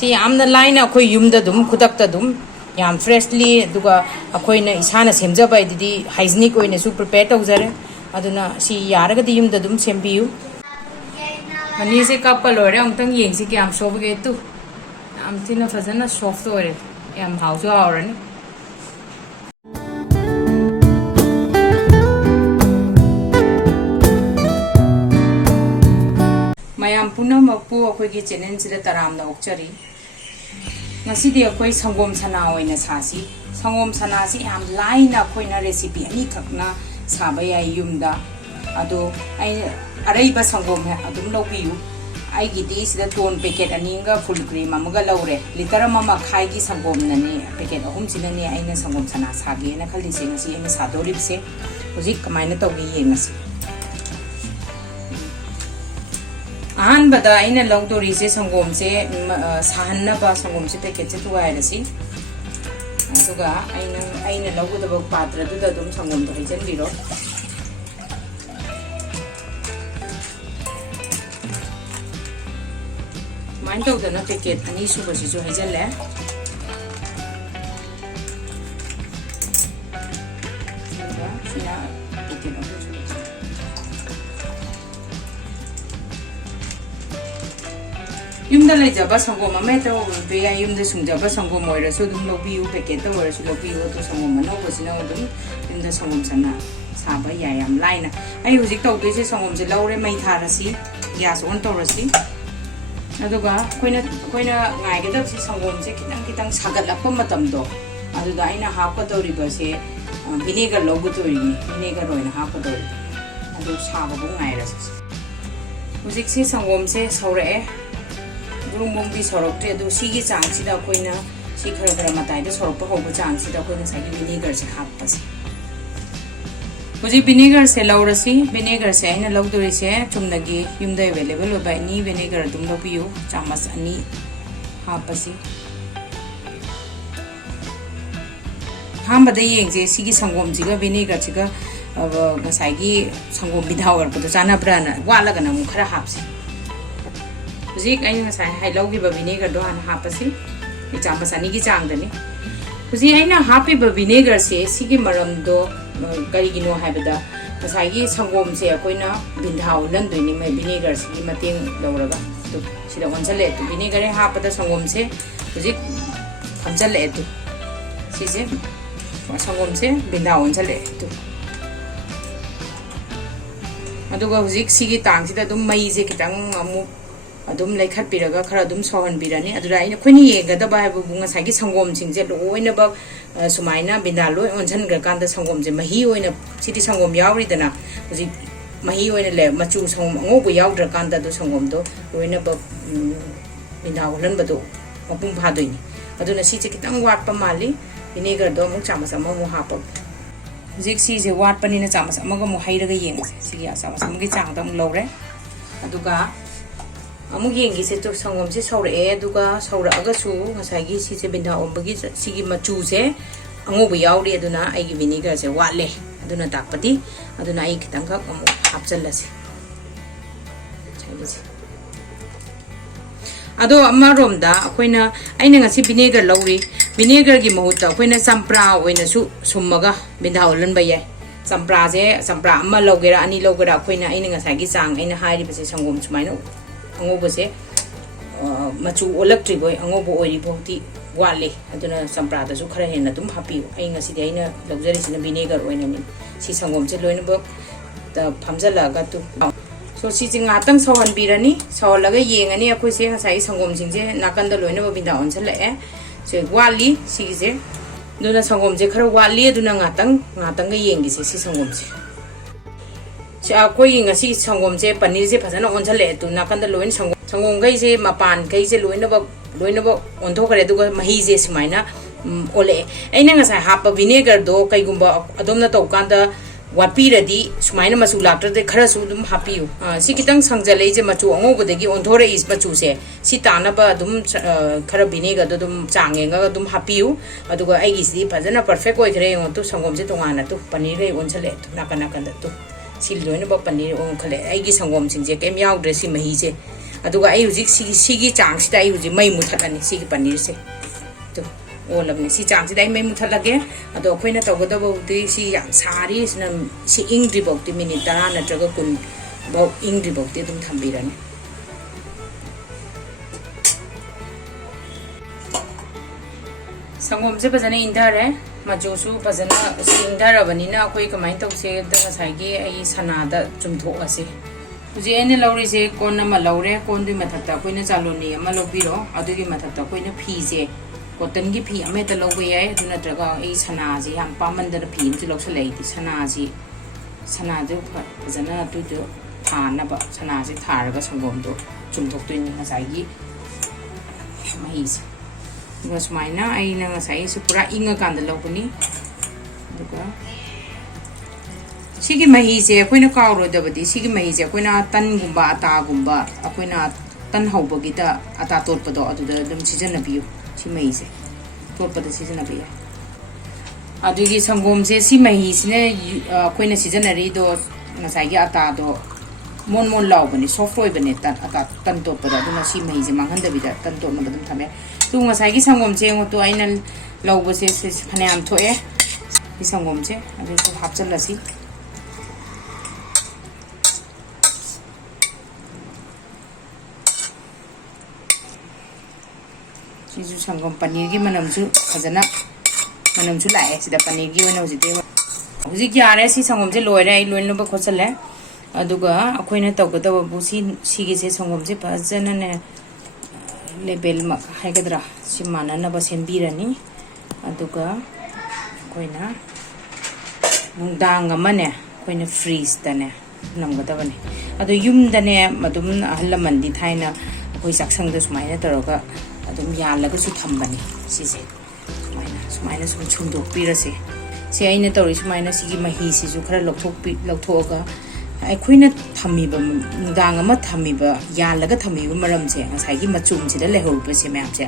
सी यामना लाइना अखोई युमदा दुम खुदकता दुम याम फ्रेशली दुगा अखोइना इसाना सेमजबाइदि हाइजीनिक ओइना सु प्रिपेयर तौजरे अदुना सी यारगदि युमदा दुम सेमबियु अनि से कप लोरे अमतंग येंगसी के आम सोबगे तु आम थिना फजना सॉफ्ट ओरे याम हाउसो आवरनी मयाम पुनमकपु अखोइगी चैनल सिदा तरामना ओक्चरी ngasi अखोइ संगोम सना ओइना सासी संगोम सना सि याम लाइना अखोइना रेसिपी अनि खकना साबा याइ युमदा अदो आइ अरैबा संगोम है अदुम लौबियु आइगिदि सिदा टोन पैकेट अनिंगा फुल क्रीम अमगा लौरे लिटर ममा खाइगी संगोम नने पैकेट अहुम सिनने आइना संगोम सना सागे ना खलिसे ngasi आइना सादोरिबसे हुजिक कमाइना तौगे येंगसी अहनबदा आइना लौदोरी से संगोम से साहन्नबा संगोम से पैकेट से तुगाइरसी अदुगा आइना लौगदब पात्र दुदा दुम संगोम तो हैजनबिरो माइन तौदना पैकेट अनि सुबसिजु हैजनले युमदा लेजबा संगोम अमेतो बेया युमदा सुंजबा संगोम ओइरसु दुम लोबियु पैकेट ओइरसु लोबियु तो संगोम मनोबसिना दुम युमदा संगोम सना साबा याम लाइना आई हुजिक तौदेसे संगोम से लौरे मै थारसी गैस ऑन तौरसी अदुगा कोइना गाइगदबसे संगोम से खितंग खितंग सागतलप मतमदो अदुदा आइना हापदौरिबसे विनेगर लौगदोरिनी विनेगर ओइना हापदोरि अदु साबबु गाइरस हुजिक से संगोम से सौरए रुमबोंगी सोरक्टे अदु सिगी चांगसिदा कोइना सि खरा खरा मताइदा सोरप होबो चांगसिदा कोइना सागी विनेगर से हापस हुजी विनेगर से लौरसी विनेगर से आइना लौदोरि से चुमनगी युमदा अवेलेबल होबा नि विनेगर दुम लोबियु चामच अनि हापसी हामबदा येंगजे सिगी संगोम जिगा विनेगर जिगा गसाइगी संगोम बिधावर पदो चानाब्राना वालागना मु खरा हापसी हुजिक आइ ngसाइ हाइलौगिबा विनेगर दो हान हापसी चामच अनि की चांगदनी हुजी आइना हापिबा विनेगर से सिगी मरम दो करिगिनो हाइबदा ngसाइगी संगोम से अकोइना बिंधाउ लंदोइनी मै विनेगर सिगी मतेंग लौरगा तो सिदा वनचले तो विनेगर हापदा संगोम से हुजिक हमचले तो सिजे संगोम से बिंधाउ वनचले तो अदुगा हुजिक सिगी तांगसिदा दुम मै जे कितंग अमु अदुम लेखत पिरगा खरा दुम सोहन बिरानी अदुरा आइना खोनि येगदबा हाइबु ngसाइगी संगोम सिंगजे लोइनबा सुमाइना बिंदा लोइ ओनसन गकांदा संगोम जे मही ओइना सिटी संगोम यावरिदना हुजि मही ओइना ले मचु संगोम अंगोबु यावद्र कांदा दो संगोम दो लोइनबा बिंदा होलनबदो मपुंग फादोइनी अदुना सिचे कितंग वाटपा माली विनेगर दो मु चामच अमा मु हाप हुजिक सिजे वाटपनिना चामच अमागा मु हाइरगा येंगसे सिगी चामच अमगी चांगदा मु लौरे अदुगा अमुक येंगी से तो संगोम से सौरए दुगा सौरअगसु ngसाइगी सिसे बिंधा ओबगी सिगी मचु से अंगोबु यावरी अदुना आइगी विनेगर से वाले अदुना ताकपति अदुना आई खितंग का अमु हापचलसे अदो अमारोमदा अखोइना आइना ngasi विनेगर लौरी विनेगर की महुत अखोइना चंप्रा ओइनसु सुम्मगा बिंधा ओलनबा याय चंप्रा से चंप्रा अमा लौगेरा अनि लौगेरा अखोइना आइना ngसाइगी चांग आइना हाइरिबसे संगोम सुमाइना अंगोबसे मचु ओलक्ट्रिबो अंगोबो ओइरिबोती वाले अदुना चंप्रादसु खरा हेना तुम हापियो आई ngasiदि आइना लौजरिसिना विनेगर ओइनानि सि संगोम से लोइनबो त फमजलागा तु सो सि जिंगातंग सौहन बिरानी सौलगा येंगनी अखोइ से ngसाइ संगोम सिंजे नाकंद लोइनबो बिंदा ओनसलए से वाली सिजे दुना संगोम से खरा वाली दुना ngaतंग येंगी से सि संगोम से कोई ngasi संगोम से पनीर से फजना ओनसले तु नाकंद लोइन संगोम गई से मपान गई से लोइनब ओनथो करे दुगा मही से सुमाइना ओले ऐना ngसाइ हाप विनेगर दो कईगुंबा अदोमना तौकांदा वाटपीरदी सुमाइना मचु लाक्टरदे खरसु दुम हापियु सि कितंग संगजले जे मचु अंगोबदगी ओनथोरे इस मचु से सि तानबा दुम खरा विनेगर दो दुम चांगेंगा दुम हापियु अदुगा आइगी सिदि फजना परफेक्ट ओइखरे तो संगोम से तोंगाना तो पनीर रे ओनसले तो नाकनाकंदा तो ꯁꯤ ꯂꯣꯏꯅꯕ ꯄꯅꯤꯔ ꯑꯣꯟꯈꯠꯂꯦ ꯑꯩꯒꯤ ꯁꯪꯒꯣꯝꯁꯤꯡꯁꯦ ꯀꯩꯝ ꯌꯥꯎꯗ꯭ꯔꯦ ꯁꯤ ꯃꯍꯤꯁꯦ ꯑꯗꯨꯒ ꯑꯩ ꯍꯧꯖꯤꯛ ꯁꯤꯒꯤ ꯆꯥꯡꯁꯤꯗ ꯑꯩ ꯍꯧꯖꯤꯛ ꯃꯩ ꯃꯨꯊꯠꯂꯅꯤ ꯁꯤꯒꯤ ꯄꯅꯤꯔꯁꯦ ꯇꯨ ꯑꯣꯜꯂꯕꯅꯤ ꯁꯤ ꯆꯥꯡꯁꯤꯗ ꯑꯩ ꯃꯩ ꯃꯨꯊꯠꯂꯒꯦ ꯑꯗꯣ ꯑꯩꯈꯣꯏꯅ ꯇꯧꯒꯗꯕꯗꯤ ꯁꯤ ꯌꯥꯝ ꯁꯥꯔꯤ ꯁꯤꯅ ꯁꯤ ꯏꯪꯗ꯭ꯔꯤꯐꯥꯎꯗꯤ ꯃꯤꯅꯤꯠ 10 ꯅꯠꯇ꯭ꯔꯒ 20 ꯐꯥꯎ ꯏꯪꯗ꯭ꯔꯤꯐꯥꯎꯗꯤ ꯑꯗꯨꯝ ꯊꯝꯕꯤꯔꯅꯤ ꯁꯪꯒꯣꯝꯁꯦ ꯐꯖꯅ ꯏꯪꯊꯔꯦ ꯃꯆꯨꯁꯨ ꯐꯖꯅ ꯏꯪꯊꯔꯕꯅꯤꯅ ꯑꯩꯈꯣꯏ ꯀꯃꯥꯏꯅ ꯇꯧꯁꯦꯗ ꯉꯁꯥꯏꯒꯤ ꯑꯩ ꯁꯅꯥꯗ ꯆꯨꯝꯊꯣꯛꯑꯁꯤ ꯍꯧꯖꯤꯛ ꯑꯩꯅ ꯂꯧꯔꯤꯁꯦ ꯀꯣꯟ ꯑꯃ ꯂꯧꯔꯦ ꯀꯣꯟꯗꯨꯒꯤ ꯃꯊꯛꯇ ꯑꯩꯈꯣꯏꯅ ꯆꯥꯂꯣꯅꯤ ꯑꯃ ꯂꯧꯕꯤꯔꯣ ꯑꯗꯨꯒꯤ ꯃꯊꯛꯇ ꯑꯩꯈꯣꯏꯅ ꯐꯤꯁꯦ ꯀꯣꯇꯟꯒꯤ ꯐꯤ ꯑꯃꯍꯦꯛꯇ ꯂꯧꯕ ꯌꯥꯏ ꯑꯗꯨ ꯅꯠꯇ꯭ꯔꯒ ꯑꯩ ꯁꯅꯥꯁꯤ ꯌꯥꯝ ꯄꯥꯝꯃꯟꯗꯅ ꯐꯤ ꯑꯃꯁꯨ ꯂꯧꯁꯜꯂꯛꯏꯗꯤ ꯁꯅꯥꯁꯦ ꯐꯖꯅ ꯑꯗꯨꯗꯣ ꯊꯥꯅꯕ ꯁꯅꯥꯁꯦ ꯊꯥꯔꯒ ꯁꯪꯒꯣꯝꯗꯣ ꯆꯨꯝꯊꯣꯛꯇꯣꯏꯅꯤ ꯉꯁꯥꯏꯒꯤ ꯃꯍꯤꯁꯦ ꯑꯗꯨꯒ ꯁꯨꯃꯥꯏꯅ ꯑꯩꯅ ꯉꯁꯥꯏꯁꯦ ꯄꯨꯔꯥ ꯏꯪꯉꯀꯥꯟꯗ ꯂꯧꯕꯅꯤ ꯑꯗꯨꯒ ꯁꯤꯒꯤ ꯃꯍꯤꯁꯦ ꯑꯩꯈꯣꯏꯅ ꯀꯥꯎꯔꯣꯏꯗꯕꯗꯤ ꯁꯤꯒꯤ ꯃꯍꯤꯁꯦ ꯑꯩꯈꯣꯏꯅ ꯇꯟꯒꯨꯝꯕ ꯑꯇꯥꯒꯨꯝꯕ ꯑꯩꯈꯣꯏꯅ ꯇꯟ ꯍꯧꯕꯒꯤꯗ ꯑꯇꯥ ꯇꯣꯠꯄꯗꯣ ꯑꯗꯨꯗ ꯑꯗꯨꯝ ꯁꯤꯖꯤꯟꯅꯕꯤꯌꯨ ꯁꯤ ꯃꯍꯤꯁꯦ ꯇꯣꯠꯄꯗ ꯁꯤꯖꯤꯟꯅꯕ ꯌꯥꯏ ꯑꯗꯨꯒꯤ ꯁꯪꯒꯣꯝꯁꯦ ꯁꯤ ꯃꯍꯤꯁꯤꯅ ꯑꯩꯈꯣꯏꯅ ꯁꯤꯖꯤꯟꯅꯔꯤꯗꯣ ꯉꯁꯥꯏꯒꯤ ꯑꯇꯥꯗꯣ ꯃꯣꯟ ꯃꯣꯟ ꯂꯥꯎꯕꯅꯦ ꯁꯣꯐꯠ ꯑꯣꯏꯕꯅꯦ ꯇꯟ ꯇꯣꯠꯄꯗ ꯑꯗꯨꯅ ꯁꯤ ꯃꯍꯤꯁꯦ ꯃꯥꯡꯍꯟꯗꯕꯤꯗ ꯇꯟ ꯇꯣꯠꯅꯕ ꯑꯗꯨꯝ ꯊꯝꯃꯦ ꯇꯨ ꯉꯁꯥꯏꯒꯤ ꯁꯪꯒꯣꯝꯁꯦ ꯌꯦꯡꯉꯣ ꯑꯩꯅ ꯂꯧꯕꯁꯦ ꯐꯅꯌꯥꯝ ꯊꯣꯛꯑꯦ ꯁꯤ ꯁꯪꯒꯣꯝꯁꯦ ꯑꯗꯨꯁꯨ ꯍꯥꯞꯆꯤꯜꯂꯁꯤ ꯁꯤꯁꯨ ꯁꯪꯒꯣꯝ ꯄꯅꯤꯔꯒꯤ ꯃꯅꯝꯁꯨ ꯐꯖꯅ ꯃꯅꯝꯁꯨ ꯂꯥꯛꯑꯦ ꯁꯤꯗ ꯄꯅꯤꯔꯒꯤ ꯑꯣꯏꯅ ꯍꯧꯖꯤꯛ ꯌꯥꯔꯦ ꯁꯤ ꯁꯪꯒꯣꯝꯁꯦ ꯂꯣꯏꯔꯦ ꯑꯩ ꯂꯣꯏꯅꯕ ꯈꯣꯠꯆꯜꯂꯦ ꯑꯗꯨꯒ ꯑꯩꯈꯣꯏꯅ ꯇꯧꯒꯗꯕꯕꯨ ꯁꯤꯒꯤꯁꯦ ꯁꯪꯒꯣꯝꯁꯦ ꯐꯖꯅꯅꯦ ꯂꯦꯕꯦꯜꯃꯛ ꯍꯥꯏꯒꯗ꯭ꯔꯥ ꯁꯤ ꯃꯥꯟꯅꯅꯕ ꯁꯦꯝꯕꯤꯔꯅꯤ ꯑꯗꯨꯒ ꯑꯩꯈꯣꯏꯅ ꯅꯨꯡꯗꯥꯡ ꯑꯃꯅꯦ ꯑꯩꯈꯣꯏꯅ ꯐ꯭ꯔꯤꯖꯇꯅꯦ ꯊꯝꯒꯗꯕꯅꯤ ꯑꯗꯣ ꯌꯨꯝꯗꯅꯦ ꯑꯗꯨꯝ ꯑꯍꯜ ꯂꯃꯟꯗꯤ ꯊꯥꯏꯅ ꯑꯩꯈꯣꯏ ꯆꯥꯛꯁꯪꯗ ꯁꯨꯃꯥꯏꯅ ꯇꯧꯔꯒ ꯑꯗꯨꯝ ꯌꯥꯜꯂꯒꯁꯨ ꯊꯝꯕꯅꯤ ꯁꯤꯁꯦ ꯁꯨꯃꯥꯏꯅ ꯁꯨꯝ ꯁꯨꯝꯗꯣꯛꯄꯤꯔꯁꯦ ꯁꯤ ꯑꯩꯅ ꯇꯧꯔꯤ ꯁꯨꯃꯥꯏꯅ ꯁꯤꯒꯤ ꯃꯍꯤꯁꯤꯁꯨ ꯈꯔ ꯂꯧꯊꯣꯛꯑꯒ ꯑꯩꯈꯣꯏꯅ ꯊꯝꯃꯤꯕ ꯅꯨꯡꯗꯥꯡ ꯑꯃ ꯊꯝꯃꯤꯕ ꯌꯥꯜꯂꯒ ꯊꯝꯃꯤꯕ ꯃꯔꯝꯁꯦ ꯉꯁꯥꯏꯒꯤ ꯃꯆꯨꯝꯁꯤꯗ ꯂꯩꯍꯧꯔꯤꯕꯁꯦ ꯃꯌꯥꯝꯁꯦ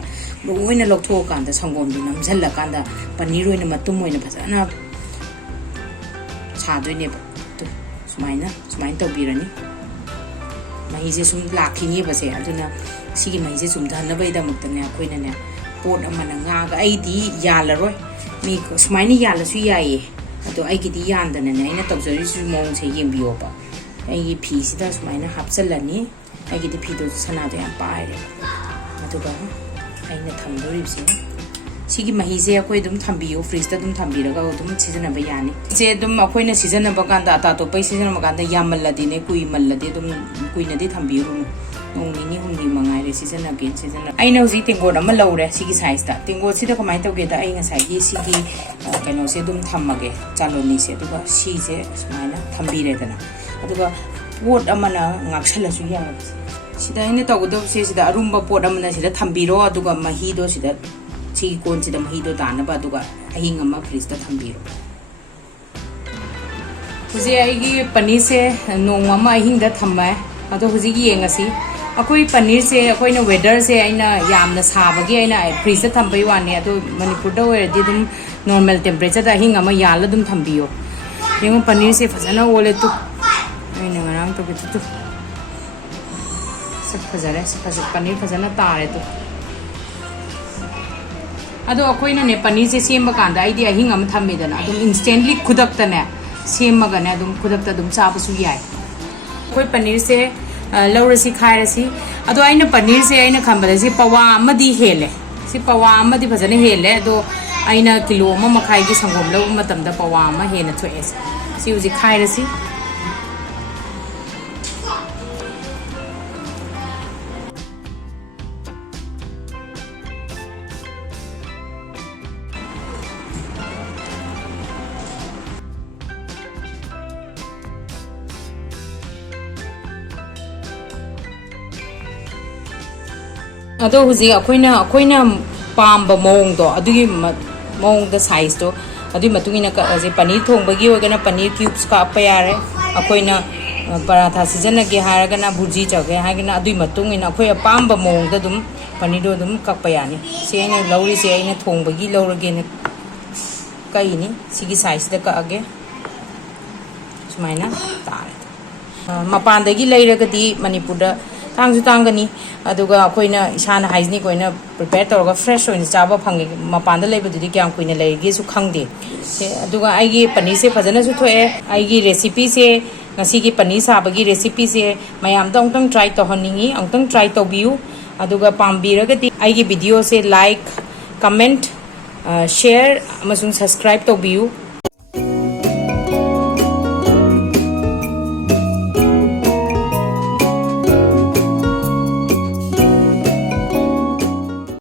ꯂꯣꯏꯅ ꯂꯧꯊꯣꯛꯑꯀꯥꯟꯗ ꯁꯪꯒꯣꯝꯗꯨ ꯅꯝꯁꯤꯜꯂꯀꯥꯟꯗ ꯄꯅꯤꯔ ꯑꯣꯏꯅ ꯃꯇꯨꯝ ꯑꯣꯏꯅ ꯐꯖꯅ ꯁꯥꯗꯣꯏꯅꯦꯕ ꯁꯨꯃꯥꯏꯅ ꯇꯧꯕꯤꯔꯅꯤ ꯃꯍꯤꯁꯦ ꯁꯨꯝ ꯂꯥꯛꯈꯤꯅꯦꯕꯁꯦ ꯑꯗꯨꯅ ꯁꯤꯒꯤ ꯃꯍꯤꯁꯦ ꯆꯨꯝꯊꯅꯕꯒꯤꯗꯃꯛꯇꯅꯦ ꯑꯩꯈꯣꯏꯅꯅꯦ ꯄꯣꯠ ꯑꯃꯅ ꯉꯥꯒ ꯑꯩꯗꯤ ꯌꯥꯜꯂꯔꯣꯏ ꯃꯤ ꯁꯨꯃꯥꯏꯅ ꯌꯥꯜꯂꯁꯨ ꯌꯥꯏꯌꯦ ꯑꯗꯣ ꯑꯩꯒꯤꯗꯤ ꯌꯥꯟꯗꯅꯅꯦ ꯑꯩꯅ ꯇꯧꯖꯔꯤꯁꯤ ꯃꯑꯣꯡꯁꯦ ꯌꯦꯡꯕꯤꯌꯣꯕ ꯑꯩꯒꯤ ꯐꯤꯁꯤꯗ ꯁꯨꯃꯥꯏꯅ ꯍꯥꯞꯆꯜꯂꯅꯤ ꯑꯩꯒꯤꯗꯤ ꯐꯤꯗꯣ ꯁꯅꯥꯗꯣ ꯌꯥꯝ ꯄꯥꯏꯔꯦꯕ ꯑꯗꯨꯒ ꯑꯩꯅ ꯊꯝꯗꯣꯔꯤꯕꯁꯦ ꯁꯤꯒꯤ ꯃꯍꯤꯁꯦ ꯑꯩꯈꯣꯏ ꯑꯗꯨꯝ ꯊꯝꯕꯤꯌꯨ ꯐ꯭ꯔꯤꯖꯇ ꯑꯗꯨꯝ ꯊꯝꯕꯤꯔꯒ ꯑꯗꯨꯝ ꯁꯤꯖꯤꯟꯅꯕ ꯌꯥꯅꯤ ꯁꯤꯁꯦ ꯑꯗꯨꯝ ꯑꯩꯈꯣꯏꯅ ꯁꯤꯖꯤꯟꯅꯕ ꯀꯥꯟꯗ ꯑꯇꯥ ꯇꯣꯞꯄꯩ ꯁꯤꯖꯤꯟꯅꯕ ꯀꯥꯟꯗ ꯌꯥꯝꯃꯜꯂꯗꯤꯅꯦ ꯀꯨꯏꯃꯜꯂꯗꯤ ꯑꯗꯨꯝ ꯀꯨꯏꯅꯗꯤ ꯊꯝꯕꯤꯔꯨꯅꯨ ꯅꯣꯡ ꯅꯤꯅꯤ ꯍꯨꯝꯅꯤ ꯃꯉꯥꯏꯔꯦ ꯑꯩꯅ ꯍꯧꯖꯤꯛ ꯇꯦꯡꯀꯣꯠ ꯑꯃ ꯂꯧꯔꯦ ꯁꯤꯒꯤ ꯁꯥꯏꯖꯇ ꯇꯦꯡꯀꯣꯠꯁꯤꯗ ꯀꯃꯥꯏꯅ ꯇꯧꯒꯦꯗ ꯑꯩ ꯉꯁꯥꯏꯒꯤ ꯁꯤꯒꯤ ꯀꯩꯅꯣꯁꯦ ꯑꯗꯨꯝ ꯊꯝꯃꯒꯦ ꯆꯥꯂꯣꯅꯤꯁꯦ ꯑꯗꯨꯒ ꯁꯤꯁꯦ ꯁꯨꯃꯥꯏꯅ ꯊꯝꯕꯤꯔꯦꯗꯅ ꯑꯗꯨꯒ ꯄꯣꯠ ꯑꯃꯅ ꯉꯥꯛꯁꯜꯂꯁꯨ ꯌꯥꯏꯕ ꯁꯤꯗ ꯑꯩꯅ ꯇꯧꯒꯗꯕꯁꯦ ꯁꯤꯗ ꯑꯔꯨꯝꯕ ꯄꯣꯠ ꯑꯃꯅ ꯁꯤꯗ ꯊꯝꯕꯤꯔꯣ ꯑꯗꯨꯒ ꯃꯍꯤꯗꯣ ꯁꯤꯗ ꯁꯤꯒꯤ ꯀꯣꯟꯁꯤꯗ ꯃꯍꯤꯗꯣ ꯇꯥꯅꯕ ꯑꯗꯨꯒ ꯑꯍꯤꯡ ꯑꯃ ꯐ꯭ꯔꯤꯖꯇ ꯊꯝꯕꯤꯔꯣ ꯍꯧꯖꯤꯛ ꯑꯩꯒꯤ ꯄꯅꯤꯔꯁꯦ ꯅꯣꯡꯃ ꯑꯃ ꯑꯍꯤꯡꯗ ꯊꯝꯃꯦ ꯑꯗꯣ ꯍꯧꯖꯤꯛ ꯌꯦꯡꯉꯁꯤ ꯑꯩꯈꯣꯏ ꯄꯅꯤꯔꯁꯦ ꯑꯩꯈꯣꯏꯅ ꯋꯦꯗꯔꯁꯦ ꯑꯩꯅ ꯌꯥꯝꯅ ꯁꯥꯕꯒꯤ ꯑꯩꯅ ꯐ꯭ꯔꯤꯖꯇ ꯊꯝꯕꯩ ꯋꯥꯅꯤ ꯑꯗꯣ ꯃꯅꯤꯄꯨꯔꯗ ꯑꯣꯏꯔꯗꯤ ꯑꯗꯨꯝ ꯅꯣꯔꯃꯦꯜ ꯇꯦꯝꯄꯔꯦꯆꯔꯗ ꯑꯍꯤꯡ ꯑꯃ ꯌꯥꯜꯂ ꯑꯗꯨꯝ ꯊꯝꯕꯤꯌꯣ ꯌꯦꯡꯉꯣ ꯄꯅꯤꯔꯁꯦ ꯐꯖꯅ ꯑꯣꯜꯂꯦ ꯇꯨ ꯑꯩꯅ ꯉꯔꯥꯡ ꯇꯧꯒꯦ ꯇꯨ ꯁꯛ ꯐꯖꯔꯦ ꯄꯅꯤꯔ ꯐꯖꯅ ꯇꯥꯔꯦ ꯇꯨ ꯑꯗꯣ ꯑꯩꯈꯣꯏꯅꯅꯦ ꯄꯅꯤꯔꯁꯦ ꯁꯦꯝꯕ ꯀꯥꯟꯗ ꯑꯩꯗꯤ ꯑꯍꯤꯡ ꯑꯃ ꯊꯝꯃꯦꯗꯅ ꯑꯗꯨꯝ ꯏꯟꯁꯇꯦꯟꯠꯂꯤ ꯈꯨꯗꯛꯇꯅꯦ ꯁꯦꯝꯃꯒꯅꯦ ꯑꯗꯨꯝ ꯈꯨꯗꯛꯇ ꯑꯗꯨꯝ ꯆꯥꯕꯁꯨ ꯌꯥꯏ ꯑꯩꯈꯣꯏ ꯄꯅꯤꯔꯁꯦ ꯂꯧꯔꯁꯤ ꯈꯥꯏꯔꯁꯤ ꯑꯗꯣ ꯑꯩꯅ ꯄꯅꯤꯔꯁꯦ ꯑꯩꯅ ꯈꯟꯕꯗ ꯁꯤ ꯄꯋꯥ ꯑꯃꯗꯤ ꯍꯦꯜꯂꯦ ꯁꯤ ꯄꯋꯥ ꯑꯃꯗꯤ ꯐꯖꯅ ꯍꯦꯜꯂꯦ ꯑꯗꯣ ꯑꯩꯅ ꯀꯤꯂꯣ 1.5ꯒꯤ ꯁꯪꯒꯣꯝ ꯂꯧꯕ ꯃꯇꯝꯗ ꯄꯋꯥ ꯑꯃ ꯍꯦꯟꯅ ꯊꯣꯛꯑꯦ ꯁꯤ ꯍꯧꯖꯤꯛ ꯈꯥꯏꯔꯁꯤ ꯑꯗꯣ ꯍꯧꯖꯤꯛ ꯑꯩꯈꯣꯏꯅ ꯄꯥꯝꯕ ꯃꯑꯣꯡꯗꯣ ꯑꯗꯨꯒꯤ ꯃꯑꯣꯡꯗ ꯁꯥꯏꯖꯇꯣ ꯑꯗꯨꯒꯤ ꯃꯇꯨꯡ ꯏꯟꯅ ꯀꯛꯑꯁꯤ ꯄꯅꯤꯔ ꯊꯣꯡꯕꯒꯤ ꯑꯣꯏꯒꯅ ꯄꯅꯤꯔ ꯀ꯭ꯌꯨബ്ꯁ ꯀꯛꯄ ꯌꯥꯔꯦ ꯑꯩꯈꯣꯏꯅ ꯄꯔꯥꯊꯥ ꯁꯤꯖꯤꯟꯅꯒꯦ ꯍꯥꯏꯔꯒꯅ ꯚꯨꯔꯖꯤ ꯆꯥꯒꯦ ꯍꯥꯏꯔꯒꯅ ꯑꯗꯨꯒꯤ ꯃꯇꯨꯡ ꯏꯟꯅ ꯑꯩꯈꯣꯏ ꯑꯄꯥꯝꯕ ꯃꯑꯣꯡꯗ ꯑꯗꯨꯝ ꯄꯅꯤꯔꯗꯣ ꯑꯗꯨꯝ ꯀꯛꯄ ꯌꯥꯅꯤ ꯁꯤ ꯑꯩꯅ ꯂꯧꯔꯤꯁꯦ ꯑꯩꯅ ꯊꯣꯡꯕꯒꯤ ꯂꯧꯔꯒꯦꯅ ꯀꯛꯏꯅꯤ ꯁꯤꯒꯤ ꯁꯥꯏꯖꯇ ꯀꯛꯑꯒꯦ sumaina tare mapandagi leiragadi manipurda tangsu tangani aduga koina isana hygienic koina prepare toroga fresh oina chaba phangi mapanda leibadudi kyam koina leige su khangde se aduga aigi paneer se phajana su thoe aigi recipe se ngasi gi paneer sabagi recipe se mayam da ongtang try to honingi ongtang try to biu aduga pambiragadi aigi video se like comment share amasung subscribe to biu